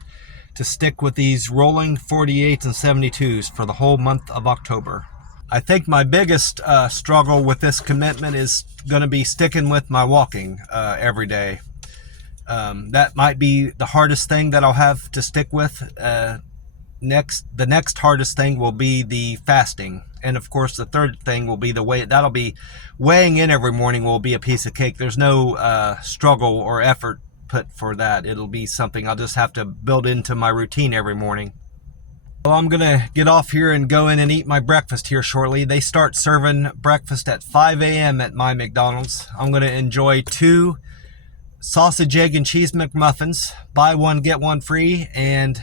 to stick with these rolling 48s and 72s for the whole month of October. I think my biggest struggle with this commitment is going to be sticking with my walking every day. That might be the hardest thing that I'll have to stick with. The next hardest thing will be the fasting. And of course, the third thing will be the weight. That'll be weighing in every morning will be a piece of cake. There's no struggle or effort put for that. It'll be something I'll just have to build into my routine every morning. Well, I'm gonna get off here and go in and eat my breakfast here shortly. They start serving breakfast at 5 a.m. at my McDonald's. I'm gonna enjoy 2 sausage, egg, and cheese McMuffins, buy one, get one free, and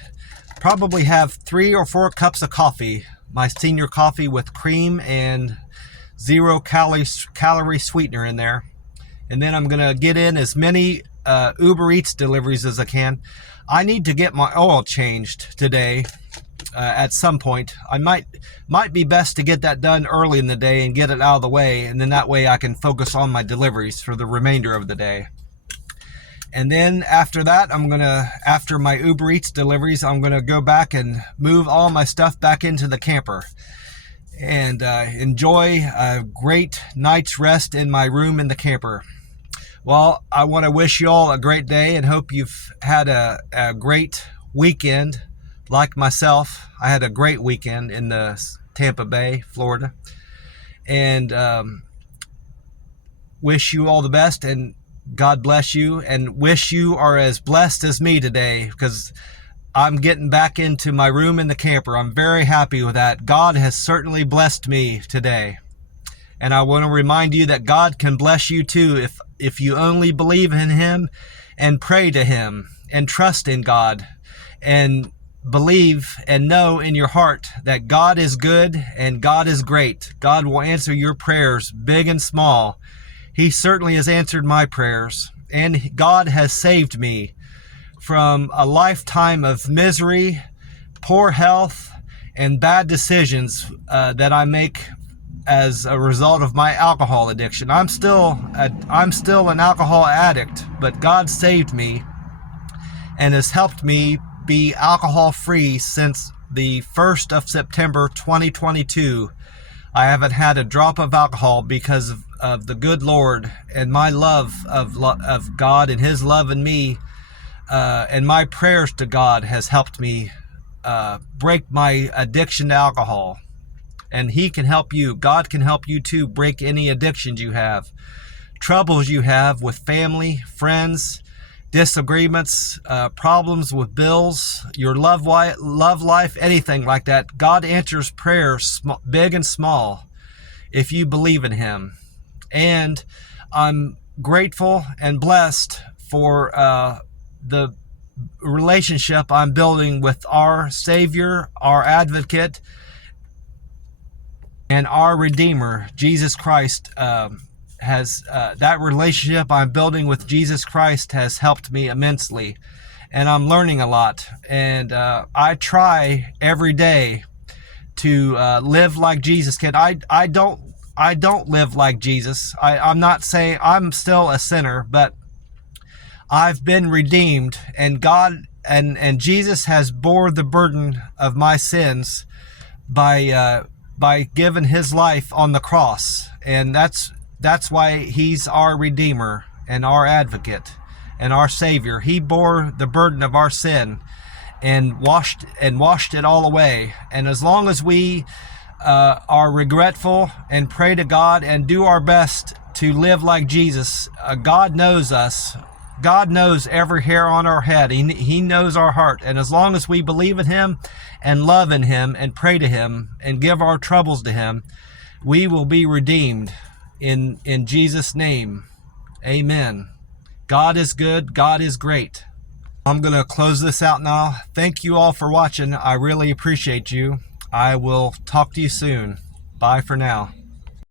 probably have 3 or 4 cups of coffee. My senior coffee with cream and 0 calorie sweetener in there. And then I'm gonna get in as many Uber Eats deliveries as I can. I need to get my oil changed today. At some point, I might be best to get that done early in the day and get it out of the way, and then that way I can focus on my deliveries for the remainder of the day. And then after that, after my Uber Eats deliveries, I'm gonna go back and move all my stuff back into the camper and enjoy a great night's rest in my room in the camper. Well, I want to wish you all a great day and hope you've had a great weekend. Like myself, I had a great weekend in the Tampa Bay, Florida, and wish you all the best, and God bless you, and wish you are as blessed as me today, because I'm getting back into my room in the camper. I'm very happy with that. God has certainly blessed me today, and I want to remind you that God can bless you too if you only believe in Him and pray to Him and trust in God and believe and know in your heart that God is good and God is great. God will answer your prayers, big and small. He certainly has answered my prayers, and God has saved me from a lifetime of misery, poor health, and bad decisions that I make as a result of my alcohol addiction. I'm still an alcohol addict, but God saved me and has helped me be alcohol free since the 1st of September 2022. I haven't had a drop of alcohol because of the good Lord and my love of God and His love in me, and my prayers to God has helped me break my addiction to alcohol. And He can help you. God can help you too break any addictions you have, troubles you have with family, friends, disagreements, problems with bills, your love life, anything like that. God answers prayers, big and small, if you believe in Him. And I'm grateful and blessed for the relationship I'm building with our Savior, our Advocate, and our Redeemer, Jesus Christ. That relationship I'm building with Jesus Christ has helped me immensely, and I'm learning a lot. And I try every day to live like Jesus can. I don't live like Jesus. I'm not saying I'm still a sinner, but I've been redeemed, and God and Jesus has bore the burden of my sins by giving His life on the cross, and that's why He's our Redeemer and our Advocate and our Savior. He bore the burden of our sin and washed it all away. And as long as we are regretful and pray to God and do our best to live like Jesus, God knows us. God knows every hair on our head. He knows our heart. And as long as we believe in Him and love in Him and pray to Him and give our troubles to Him, we will be redeemed in Jesus' name. Amen. God is good. God is great. I'm going to close this out now. Thank you all for watching. I really appreciate you. I will talk to you soon. Bye for now.